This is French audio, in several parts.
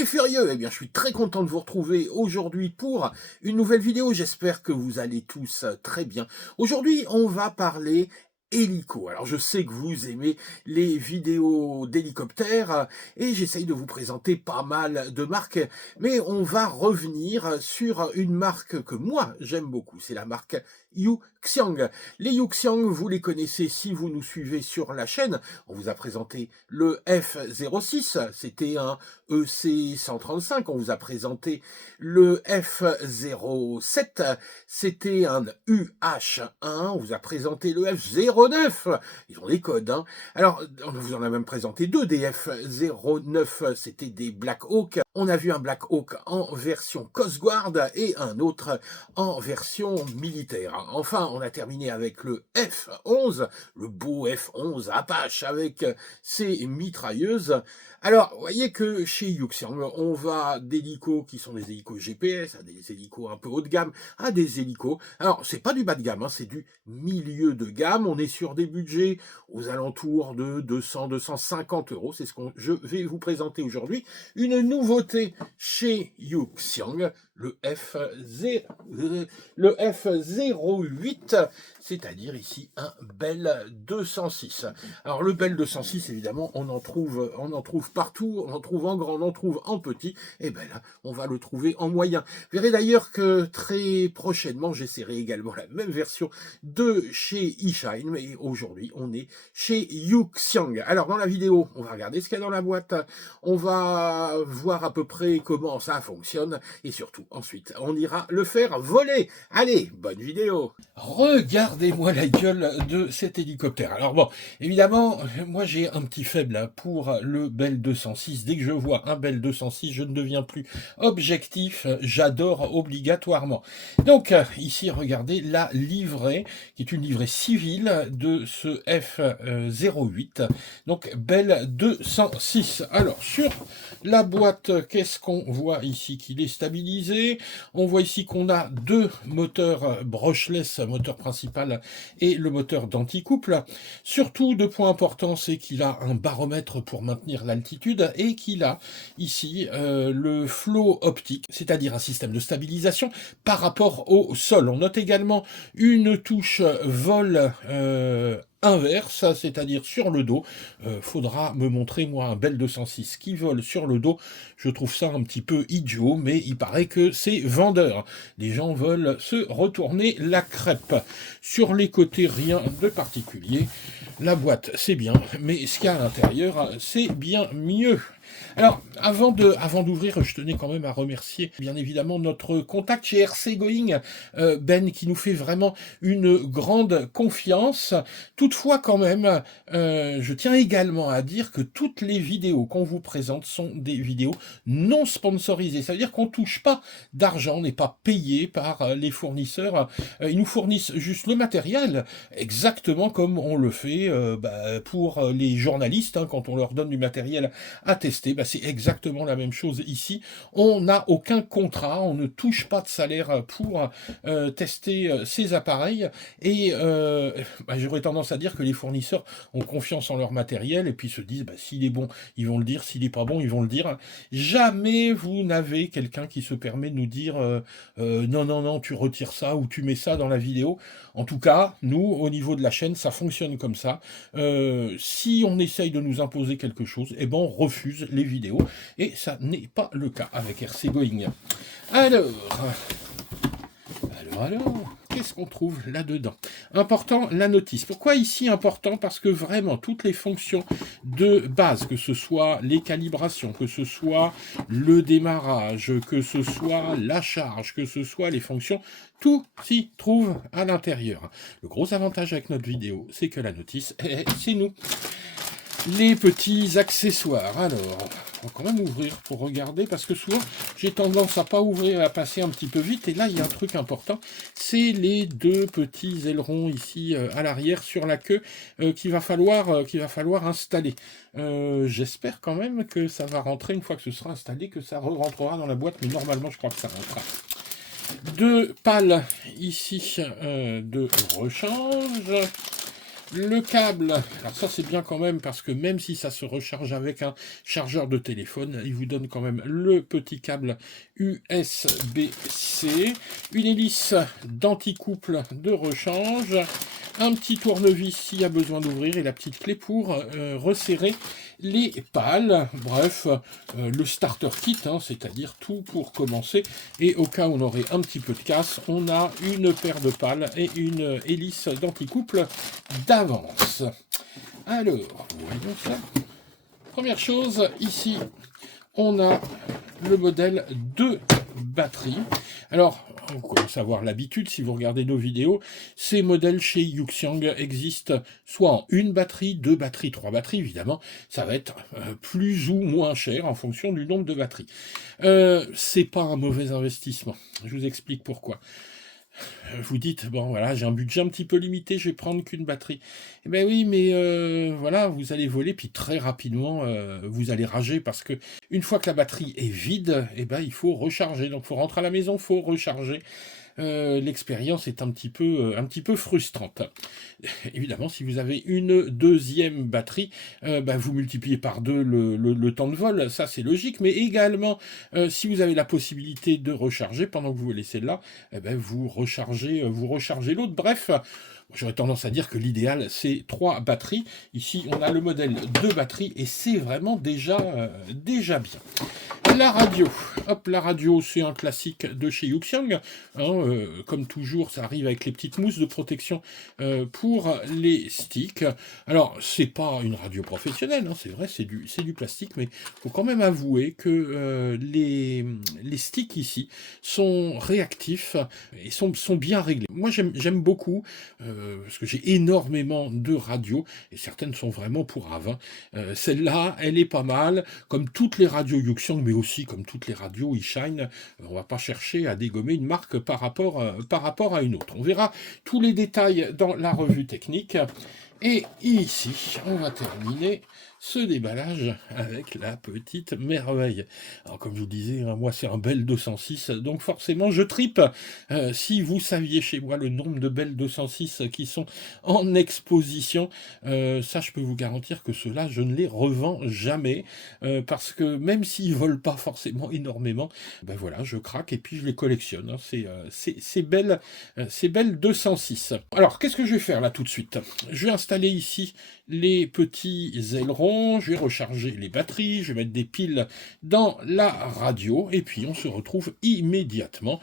les furieux, eh bien je suis très content de vous retrouver aujourd'hui pour une nouvelle vidéo. J'espère que vous allez tous très bien. Aujourd'hui, on va parler hélico. Alors je sais que vous aimez les vidéos d'hélicoptères et j'essaye de vous présenter pas mal de marques, mais on va revenir sur une marque que moi j'aime beaucoup, c'est la marque Yuxiang. Les Yuxiang, vous les connaissez si vous nous suivez sur la chaîne. On vous a présenté le F06, c'était un EC135. On vous a présenté le F07, c'était un UH1. On vous a présenté le F09. Ils ont des codes, hein. Alors, on vous en a même présenté deux des F09, c'était des Black Hawk. On a vu un Black Hawk en version Coast Guard et un autre en version militaire. Enfin, on a terminé avec le F11, le beau F11 Apache avec ses mitrailleuses. Alors, vous voyez que chez Yuxiang, on va d'hélicos qui sont des hélicos GPS, à des hélicos un peu haut de gamme, à des hélicos. Alors, c'est pas du bas de gamme, hein, c'est du milieu de gamme. On est sur des budgets aux alentours de 200-250 euros. C'est ce que je vais vous présenter aujourd'hui. Une nouveauté chez Yuxiang, le F08, c'est-à-dire ici un Bell 206. Alors le Bell 206, évidemment, on en trouve partout, on en trouve en grand, on en trouve en petit, et ben là, on va le trouver en moyen. Vous verrez d'ailleurs que très prochainement, j'essaierai également la même version de chez eShine, mais aujourd'hui, on est chez Yuxiang. Alors dans la vidéo, on va regarder ce qu'il y a dans la boîte, on va voir à peu près comment ça fonctionne, et surtout, ensuite, on ira le faire voler. Allez, bonne vidéo. Regardez-moi la gueule de cet hélicoptère. Alors bon, évidemment, moi j'ai un petit faible pour le Bell 206. Dès que je vois un Bell 206, je ne deviens plus objectif, j'adore obligatoirement. Donc ici, regardez la livrée, qui est une livrée civile de ce F08, donc Bell 206. Alors sur la boîte, qu'est-ce qu'on voit ici? Qu'il est stabilisé. On voit ici qu'on a deux moteurs brushless, moteur principal et le moteur d'anticouple. Surtout, deux points importants, c'est qu'il a un baromètre pour maintenir l'altitude et qu'il a ici le flow optique, c'est-à-dire un système de stabilisation par rapport au sol. On note également une touche vol inverse, c'est-à-dire sur le dos. Faudra me montrer, moi, un Bell 206 qui vole sur le dos. Je trouve ça un petit peu idiot, mais il paraît que c'est vendeur. Les gens veulent se retourner la crêpe. Sur les côtés, rien de particulier. La boîte, c'est bien, mais ce qu'il y a à l'intérieur, c'est bien mieux. Alors, avant d'ouvrir, je tenais quand même à remercier, bien évidemment, notre contact chez RC Going, Ben, qui nous fait vraiment une grande confiance. Toutefois, quand même, je tiens également à dire que toutes les vidéos qu'on vous présente sont des vidéos non sponsorisées. Ça veut dire qu'on ne touche pas d'argent, on n'est pas payé par les fournisseurs. Ils nous fournissent juste le matériel, exactement comme on le fait pour les journalistes, hein, quand on leur donne du matériel à tester. C'est exactement la même chose ici. On n'a aucun contrat, on ne touche pas de salaire pour tester ces appareils. Et j'aurais tendance à dire que les fournisseurs ont confiance en leur matériel et puis se disent s'il est bon, ils vont le dire, s'il n'est pas bon, ils vont le dire. Jamais vous n'avez quelqu'un qui se permet de nous dire non, non, non, tu retires ça ou tu mets ça dans la vidéo. En tout cas, nous, au niveau de la chaîne, ça fonctionne comme ça. Si on essaye de nous imposer quelque chose, eh ben on refuse les vidéos. Et ça n'est pas le cas avec RC Going. Alors, qu'est-ce qu'on trouve là-dedans? Important, la notice. Pourquoi ici important? Parce que vraiment, toutes les fonctions de base, que ce soit les calibrations, que ce soit le démarrage, que ce soit la charge, que ce soit les fonctions, tout s'y trouve à l'intérieur. Le gros avantage avec notre vidéo, c'est que la notice, c'est nous. Les petits accessoires. Alors, on va quand même ouvrir pour regarder, parce que souvent, j'ai tendance à pas ouvrir, à passer un petit peu vite. Et là, il y a un truc important, c'est les deux petits ailerons ici à l'arrière sur la queue qu'il va falloir installer. J'espère quand même que ça va rentrer une fois que ce sera installé, que ça rentrera dans la boîte, mais normalement, je crois que ça rentrera. Deux pales ici de rechange. Le câble, alors ça c'est bien quand même parce que même si ça se recharge avec un chargeur de téléphone, il vous donne quand même le petit câble USB-C, une hélice d'anti-couple de rechange, un petit tournevis s'il y a besoin d'ouvrir et la petite clé pour resserrer les pales. Bref, le starter kit, hein, c'est-à-dire tout pour commencer. Et au cas où on aurait un petit peu de casse, on a une paire de pales et une hélice d'anti-couple d'avance. Alors, voyons ça. Première chose, ici, on a le modèle de batterie. Alors, vous commencez à avoir l'habitude, si vous regardez nos vidéos, ces modèles chez Yuxiang existent soit en une batterie, deux batteries, trois batteries, évidemment, ça va être plus ou moins cher en fonction du nombre de batteries. C'est pas un mauvais investissement, je vous explique pourquoi. Vous dites, bon voilà, j'ai un budget un petit peu limité, je vais prendre qu'une batterie. Eh bien oui, mais voilà, vous allez voler, puis très rapidement, vous allez rager, parce que une fois que la batterie est vide, eh ben, il faut recharger. Donc il faut rentrer à la maison, il faut recharger. L'expérience est un petit peu frustrante. Évidemment, si vous avez une deuxième batterie, bah, vous multipliez par deux le temps de vol, ça c'est logique, mais également, si vous avez la possibilité de recharger pendant que vous vous laissez là, eh ben, vous rechargez l'autre. Bref, j'aurais tendance à dire que l'idéal, c'est 3 batteries. Ici, on a le modèle 2 batteries, et c'est vraiment déjà bien. La radio. Hop, la radio, c'est un classique de chez Yuxiang. Hein, comme toujours, ça arrive avec les petites mousses de protection pour les sticks. Alors, c'est pas une radio professionnelle, hein, c'est vrai, c'est du plastique, mais il faut quand même avouer que les sticks ici sont réactifs et sont bien réglés. Moi, j'aime beaucoup, parce que j'ai énormément de radios, et certaines sont vraiment pour Avin. Celle-là, elle est pas mal, comme toutes les radios Yuxiang, mais aussi comme toutes les radios eShine. On va pas chercher à dégommer une marque par rapport à une autre. On verra tous les détails dans la revue technique. Et ici, on va terminer ce déballage avec la petite merveille. Alors comme je vous disais, hein, moi c'est un Bell 206, donc forcément je tripe. Si vous saviez chez moi le nombre de Bell 206 qui sont en exposition, ça je peux vous garantir que ceux-là je ne les revends jamais, parce que même s'ils volent pas forcément énormément, ben voilà, je craque et puis je les collectionne. Hein. C'est Bell 206. Alors qu'est-ce que je vais faire là tout de suite? Je vais installer ici les petits ailerons, je vais recharger les batteries, je vais mettre des piles dans la radio, et puis on se retrouve immédiatement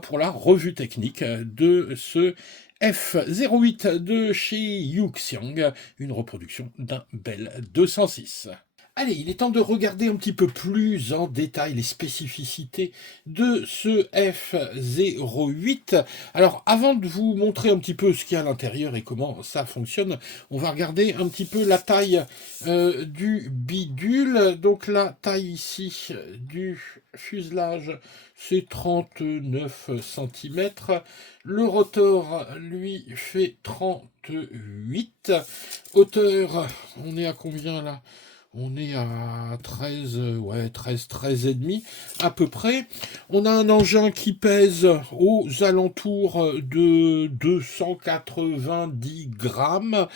pour la revue technique de ce F08 de chez Yuxiang, une reproduction d'un Bell 206. Allez, il est temps de regarder un petit peu plus en détail les spécificités de ce F08. Alors, avant de vous montrer un petit peu ce qu'il y a à l'intérieur et comment ça fonctionne, on va regarder un petit peu la taille du bidule. Donc, la taille ici du fuselage, c'est 39 cm. Le rotor, lui, fait 38. Hauteur, on est à combien là? On est à 13 et demi à peu près. On a un engin qui pèse aux alentours de 290 grammes.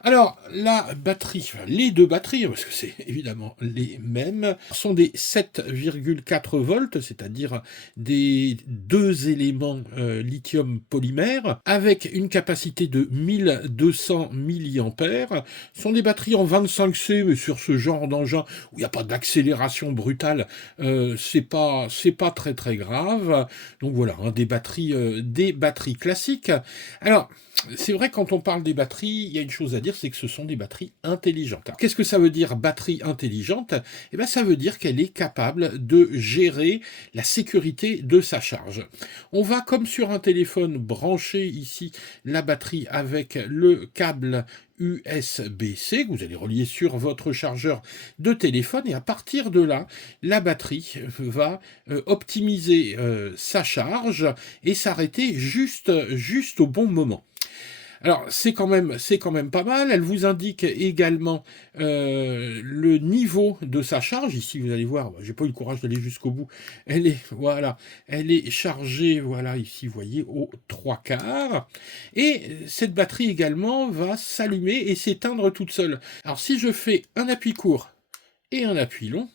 Alors, la batterie, les deux batteries, parce que c'est évidemment les mêmes, sont des 7,4 volts, c'est-à-dire des deux éléments lithium polymère, avec une capacité de 1200 mAh. Ce sont des batteries en 25C, mais sur ce genre d'engin où il n'y a pas d'accélération brutale, c'est pas très très grave. Donc voilà, hein, des batteries classiques. Alors, c'est vrai, quand on parle des batteries, il y a une chose à dire, c'est que ce sont des batteries intelligentes. Qu'est-ce que ça veut dire, batterie intelligente? Eh bien, ça veut dire qu'elle est capable de gérer la sécurité de sa charge. On va, comme sur un téléphone, brancher ici la batterie avec le câble USB-C que vous allez relier sur votre chargeur de téléphone, et à partir de là, la batterie va optimiser sa charge et s'arrêter juste au bon moment. Alors, c'est quand même pas mal. Elle vous indique également le niveau de sa charge. Ici, vous allez voir, j'ai pas eu le courage d'aller jusqu'au bout. Elle est, voilà, elle est chargée, voilà, ici, vous voyez, aux 3/4. Et cette batterie également va s'allumer et s'éteindre toute seule. Alors, si je fais un appui court et un appui long,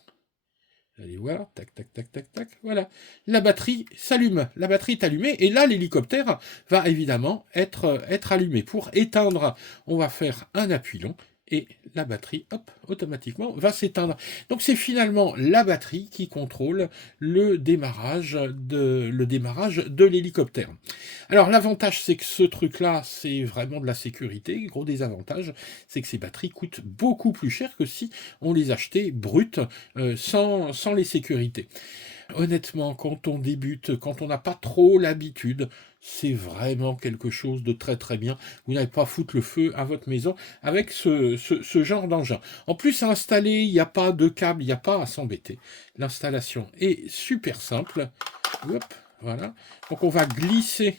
vous allez voir, tac, tac, tac, tac, tac, voilà. La batterie s'allume, la batterie est allumée, et là, l'hélicoptère va évidemment être allumé. Pour éteindre, on va faire un appui long, et la batterie, hop, automatiquement, va s'éteindre. Donc c'est finalement la batterie qui contrôle le démarrage de l'hélicoptère. Alors l'avantage, c'est que ce truc-là, c'est vraiment de la sécurité. Gros désavantage, c'est que ces batteries coûtent beaucoup plus cher que si on les achetait brutes, sans les sécurités. Honnêtement, quand on débute, quand on n'a pas trop l'habitude, c'est vraiment quelque chose de très très bien. Vous n'allez pas foutre le feu à votre maison avec ce genre d'engin. En plus, à installer, il n'y a pas de câble, il n'y a pas à s'embêter. L'installation est super simple. Hop, voilà. Donc on va glisser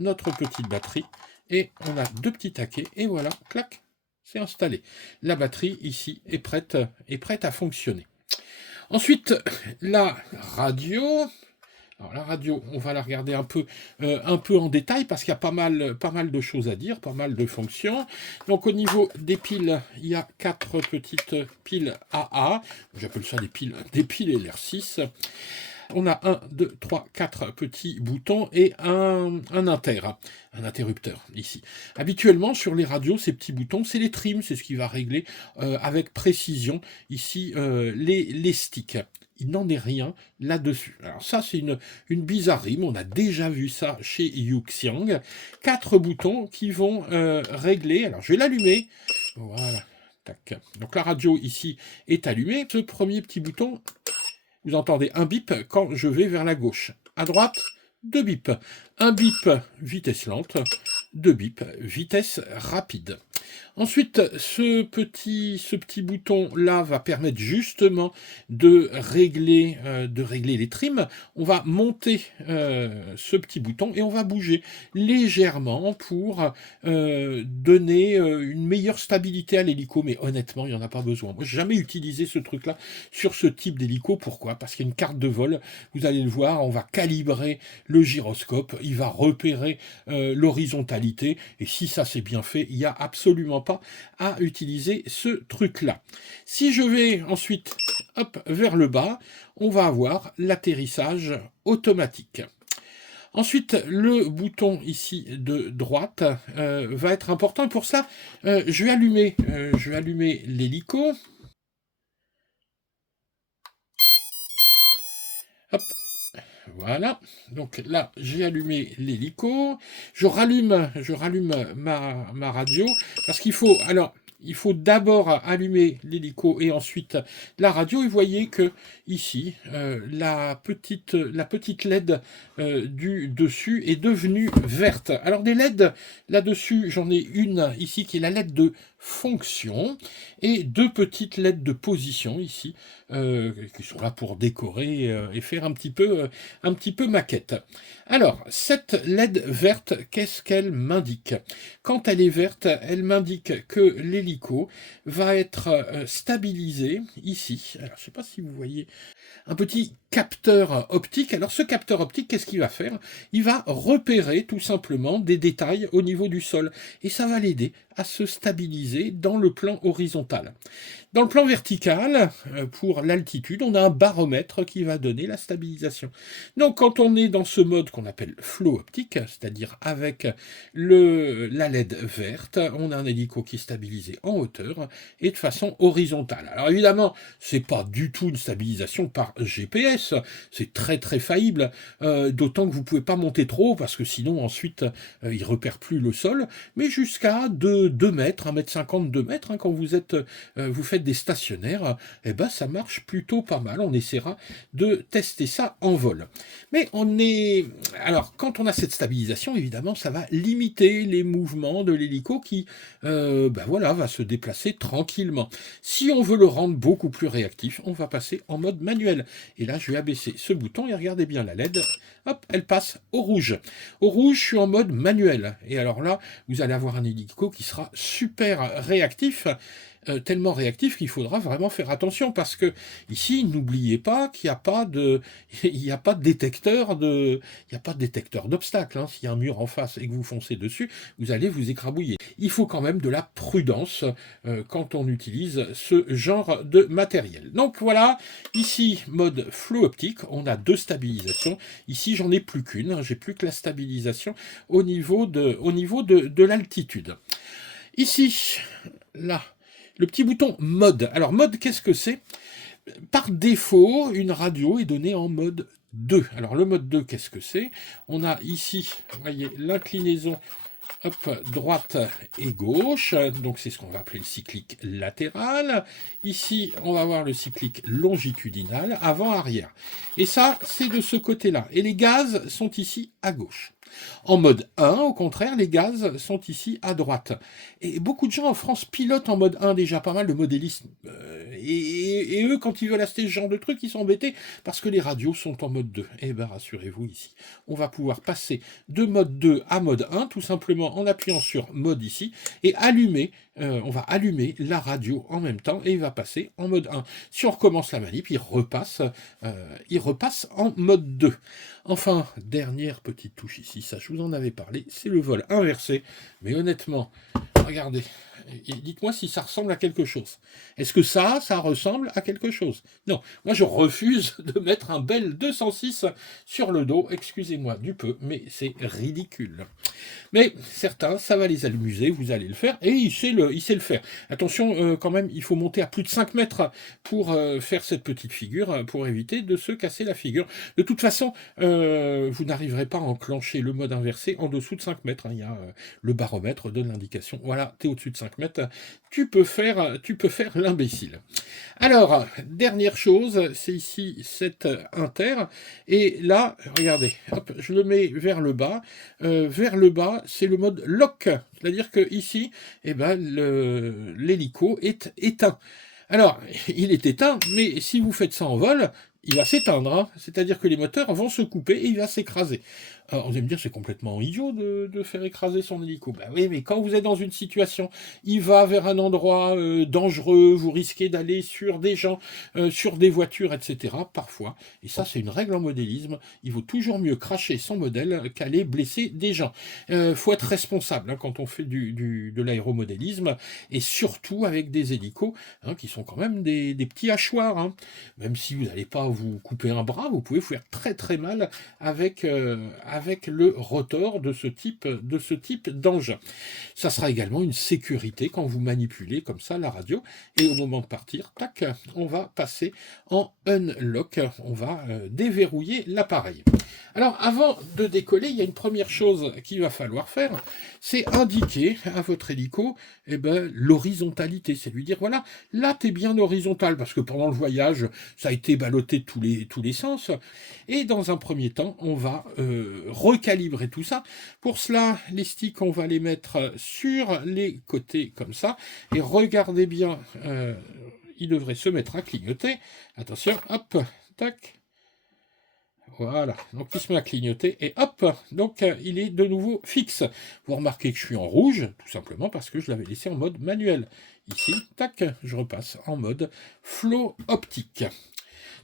notre petite batterie et on a deux petits taquets et voilà, clac, c'est installé. La batterie ici est prête à fonctionner. Ensuite, la radio. Alors la radio, on va la regarder un peu en détail parce qu'il y a pas mal de choses à dire, pas mal de fonctions. Donc au niveau des piles, il y a 4 petites piles AA. J'appelle ça des piles LR6. On a 1, 2, 3, 4 petits boutons et un interrupteur ici. Habituellement, sur les radios, ces petits boutons, c'est les trims, c'est ce qui va régler avec précision ici les sticks. Il n'en est rien là-dessus. Alors ça, c'est une bizarrerie, mais on a déjà vu ça chez Yuxiang. 4 boutons qui vont régler. Alors, je vais l'allumer. Voilà. Tac. Donc la radio ici est allumée. Ce premier petit bouton, vous entendez un bip quand je vais vers la gauche. À droite, 2 bips. Un bip, vitesse lente. 2 bips, vitesse rapide. Ensuite, ce petit bouton-là va permettre justement de régler les trims. On va monter ce petit bouton et on va bouger légèrement pour donner une meilleure stabilité à l'hélico. Mais honnêtement, il n'y en a pas besoin. Moi, j'ai jamais utilisé ce truc-là sur ce type d'hélico. Pourquoi? Parce qu'il y a une carte de vol. Vous allez le voir, on va calibrer le gyroscope. Il va repérer l'horizontalité. Et si ça c'est bien fait, il n'y a absolument pas à utiliser ce truc-là. Si je vais ensuite hop, vers le bas, on va avoir l'atterrissage automatique. Ensuite, le bouton ici de droite va être important. Pour ça, je vais allumer l'hélico. Hop. Voilà, donc là j'ai allumé l'hélico, je rallume ma radio, parce qu'il faut, alors il faut d'abord allumer l'hélico et ensuite la radio, et vous voyez que ici, la petite LED du dessus est devenue verte. Alors des LED, là-dessus j'en ai une ici qui est la LED de fonction, et 2 petites LED de position ici, qui sont là pour décorer et faire un petit peu maquette. Alors, cette LED verte, qu'est-ce qu'elle m'indique? Quand elle est verte, elle m'indique que l'hélico va être stabilisé ici. Alors, je ne sais pas si vous voyez un petit capteur optique. Alors ce capteur optique, qu'est-ce qu'il va faire? Il va repérer tout simplement des détails au niveau du sol. Et ça va l'aider à se stabiliser dans le plan horizontal. Dans le plan vertical, pour l'altitude, on a un baromètre qui va donner la stabilisation. Donc quand on est dans ce mode qu'on appelle flow optique, c'est-à-dire avec la LED verte, on a un hélico qui est stabilisé en hauteur et de façon horizontale. Alors évidemment, c'est pas du tout une stabilisation par GPS, c'est très très faillible, d'autant que vous pouvez pas monter trop haut parce que sinon ensuite il repère plus le sol, mais jusqu'à 2 mètres, 1,50 m, 2 mètres, hein, quand vous faites des stationnaires, eh ben ça marche plutôt pas mal. On essaiera de tester ça en vol. Mais alors quand on a cette stabilisation, évidemment, ça va limiter les mouvements de l'hélico qui, voilà, va se déplacer tranquillement. Si on veut le rendre beaucoup plus réactif, on va passer en mode manuel. Et là, je vais abaisser ce bouton et regardez bien la LED. hop, elle passe au rouge. Au rouge, je suis en mode manuel. Et alors là, vous allez avoir un hélico qui sera super réactif, tellement réactif qu'il faudra vraiment faire attention parce que ici, n'oubliez pas qu'il n'y a pas de, il n'y a pas de détecteur de, il n'y a pas de détecteur d'obstacles. Hein. S'il y a un mur en face et que vous foncez dessus, vous allez vous écrabouiller. Il faut quand même de la prudence quand on utilise ce genre de matériel. Donc voilà, ici mode flow optique, on a 2 stabilisations. Ici, j'en ai plus qu'une, hein. J'ai plus que la stabilisation au niveau de l'altitude. Ici, là, le petit bouton mode. Alors mode, qu'est-ce que c'est? Par défaut, une radio est donnée en mode 2. Alors le mode 2, qu'est-ce que c'est? On a ici, vous voyez, l'inclinaison droite et gauche, donc c'est ce qu'on va appeler le cyclique latéral. Ici, on va voir le cyclique longitudinal, avant-arrière. Et ça, c'est de ce côté-là. Et les gaz sont ici à gauche. En mode 1, au contraire, les gaz sont ici à droite. Et beaucoup de gens en France pilotent en mode 1 déjà pas mal de modélisme. Et eux, quand ils veulent acheter ce genre de truc, ils sont embêtés parce que les radios sont en mode 2. Eh bien, rassurez-vous ici. On va pouvoir passer de mode 2 à mode 1, tout simplement en appuyant sur mode ici, et allumer, on va allumer la radio en même temps, et il va passer en mode 1. Si on recommence la manip, il repasse en mode 2. Enfin, dernière petite touche ici, ça je vous en avais parlé, c'est le vol inversé. Mais honnêtement, regardez, dites-moi si ça ressemble à quelque chose. Est-ce que ça ressemble à quelque chose? Non, moi je refuse de mettre un Bell 206 sur le dos, excusez-moi du peu, mais c'est ridicule. Mais certains, ça va les amuser, vous allez le faire, et il sait le faire. Attention, quand même, il faut monter à plus de 5 mètres pour faire cette petite figure, pour éviter de se casser la figure. De toute façon, vous n'arriverez pas à enclencher le mode inversé en dessous de 5 mètres. Hein. Il y a le baromètre donne l'indication. Voilà, tu es au-dessus de 5 mètres, tu peux faire l'imbécile. Alors, dernière chose, c'est ici cette inter, et là, regardez, hop, je le mets vers le bas. Vers le bas, c'est le mode lock, c'est-à-dire que ici, eh ben, l'hélico est éteint. Alors, il est éteint, mais si vous faites ça en vol, il va s'éteindre, hein. C'est-à-dire que les moteurs vont se couper et il va s'écraser. Alors, vous allez me dire, c'est complètement idiot de faire écraser son hélico. Ben oui, mais quand vous êtes dans une situation, il va vers un endroit dangereux, vous risquez d'aller sur des gens, sur des voitures, etc. Parfois, et ça c'est une règle en modélisme, il vaut toujours mieux cracher son modèle qu'aller blesser des gens. Faut être responsable hein, quand on fait de l'aéromodélisme, et surtout avec des hélicos, hein, qui sont quand même des petits hachoirs. Hein. Même si vous n'allez pas vous couper un bras, vous pouvez vous faire très très mal avec le rotor de ce type d'engin. Ça sera également une sécurité quand vous manipulez comme ça la radio, et au moment de partir, tac, on va passer en unlock, on va déverrouiller l'appareil. Alors avant de décoller, il y a une première chose qu'il va falloir faire, c'est indiquer à votre hélico l'horizontalité, c'est lui dire voilà, là tu es bien horizontal, parce que pendant le voyage, ça a été ballotté de tous les sens, et dans un premier temps, on va recalibrer tout ça. Pour cela, les sticks, on va les mettre sur les côtés comme ça, et regardez bien, il devrait se mettre à clignoter. Attention, hop, tac. Voilà, donc il se met à clignoter et hop, donc il est de nouveau fixe. Vous remarquez que je suis en rouge, tout simplement parce que je l'avais laissé en mode manuel. Ici, tac, je repasse en mode flow optique.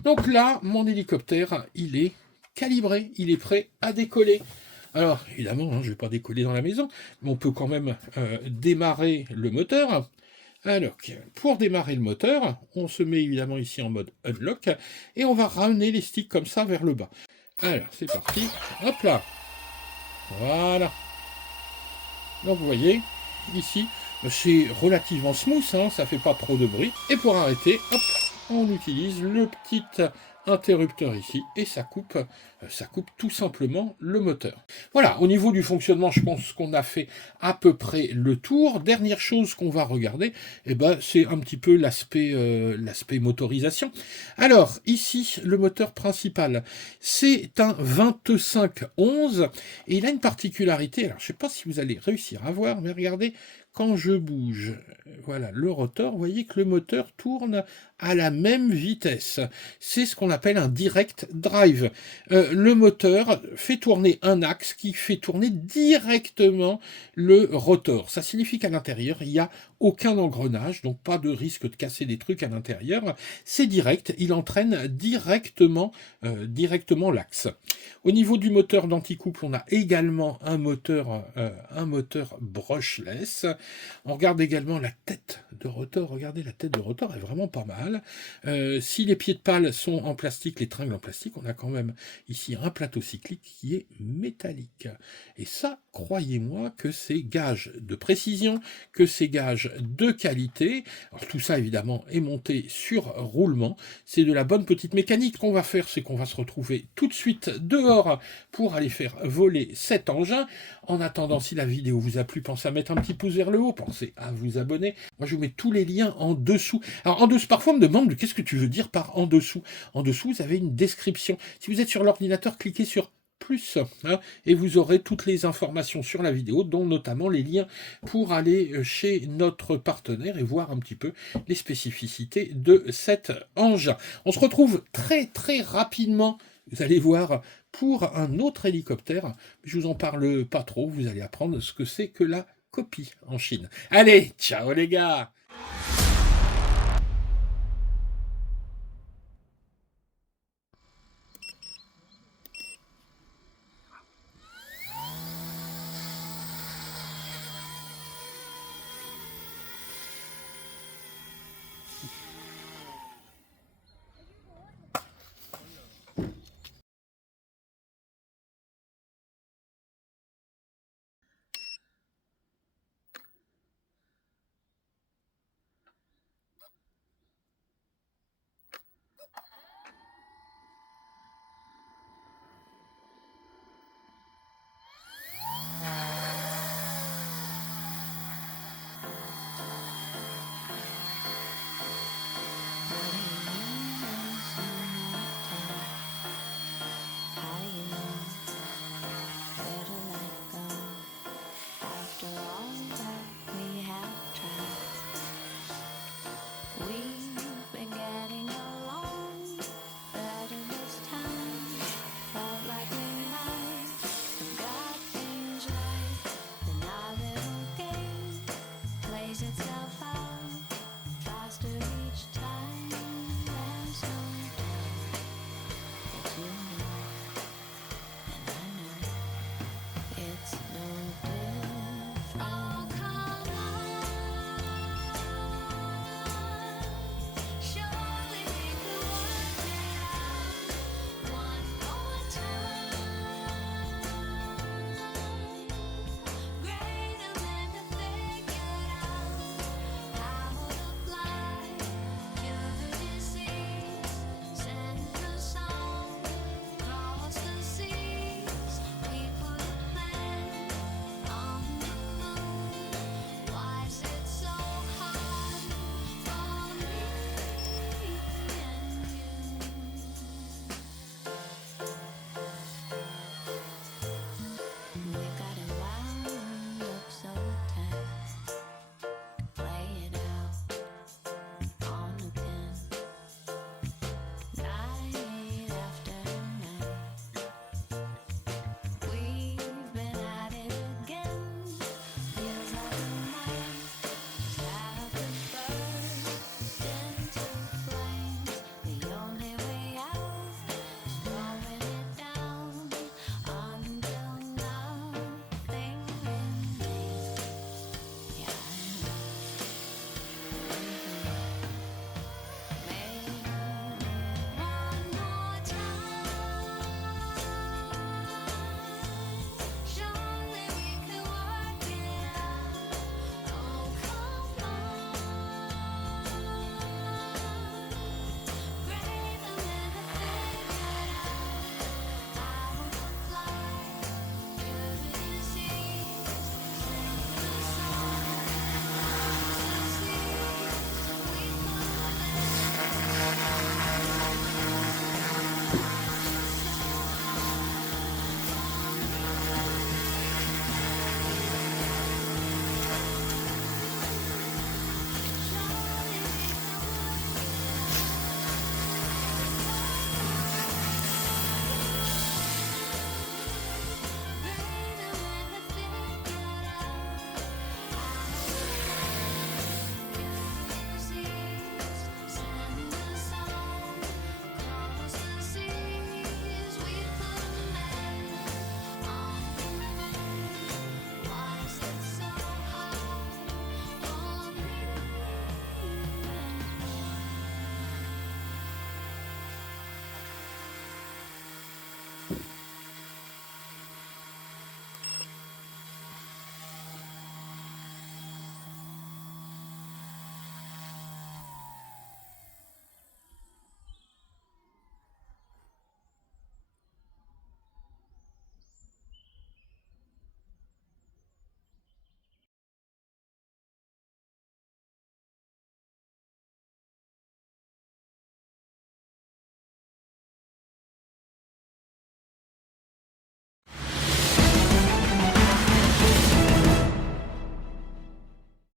Donc là, mon hélicoptère, il est calibré, il est prêt à décoller. Alors, évidemment, hein, je ne vais pas décoller dans la maison, mais on peut quand même démarrer le moteur. Alors, pour démarrer le moteur, on se met évidemment ici en mode unlock, et on va ramener les sticks comme ça vers le bas. Alors, c'est parti, hop là, voilà. Donc vous voyez, ici, c'est relativement smooth, hein, ça fait pas trop de bruit. Et pour arrêter, hop, on utilise le petit interrupteur ici, et ça coupe tout simplement le moteur. Voilà, au niveau du fonctionnement, je pense qu'on a fait à peu près le tour. Dernière chose qu'on va regarder, c'est un petit peu l'aspect motorisation. Alors, ici, le moteur principal, c'est un 2511, et il a une particularité, alors je ne sais pas si vous allez réussir à voir, mais regardez, quand je bouge, voilà, le rotor, vous voyez que le moteur tourne à la même vitesse. C'est ce qu'on appelle un direct drive. Le moteur fait tourner un axe qui fait tourner directement le rotor. Ça signifie qu'à l'intérieur, il n'y a aucun engrenage, donc pas de risque de casser des trucs à l'intérieur. C'est direct, il entraîne directement l'axe. Au niveau du moteur d'anticouple, on a également un moteur brushless. On regarde également la tête de rotor. Regardez, la tête de rotor est vraiment pas mal. Si les pieds de pale sont en plastique, les tringles en plastique, on a quand même ici un plateau cyclique qui est métallique. Et ça, croyez-moi que c'est gage de précision, que c'est gage de qualité. Alors tout ça, évidemment, est monté sur roulement. C'est de la bonne petite mécanique. Ce qu'on va faire, c'est qu'on va se retrouver tout de suite dehors pour aller faire voler cet engin. En attendant, si la vidéo vous a plu, pensez à mettre un petit pouce vers le haut, pensez à vous abonner. Moi, je vous mets tous les liens en dessous. Alors, en dessous, parfois, on me demande qu'est-ce que tu veux dire par en dessous. En dessous, vous avez une description. Si vous êtes sur l'ordinateur, cliquez sur plus, hein, et vous aurez toutes les informations sur la vidéo, dont notamment les liens pour aller chez notre partenaire et voir un petit peu les spécificités de cet engin. On se retrouve très très rapidement, vous allez voir, pour un autre hélicoptère. Je vous en parle pas trop, vous allez apprendre ce que c'est que la copie en Chine. Allez, ciao les gars!